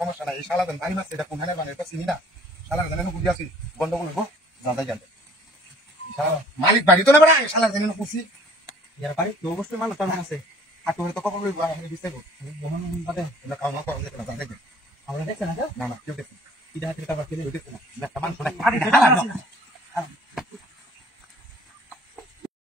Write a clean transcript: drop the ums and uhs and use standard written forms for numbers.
সমস্যা নাই শালা বাড়ি মাছ এটা কোনখানে বানায় চিনি না শালা জানেন বুঝি আছি গন্ডগোল হইব জানতে জানতে মালিক বাড়ি তো না বেড়া শালা জানেন খুশি ইয়ার বাড়ি তো অবশ্যই মাল তার আছে আর তোর তো কখন লইব আমি দিছে গো বহন বাদে না কাম না করে না জানতে আমরা দেখছ না না কেউ দেখছ কি দাঁতের কাবা কেউ দেখছ না একটা মানুষ না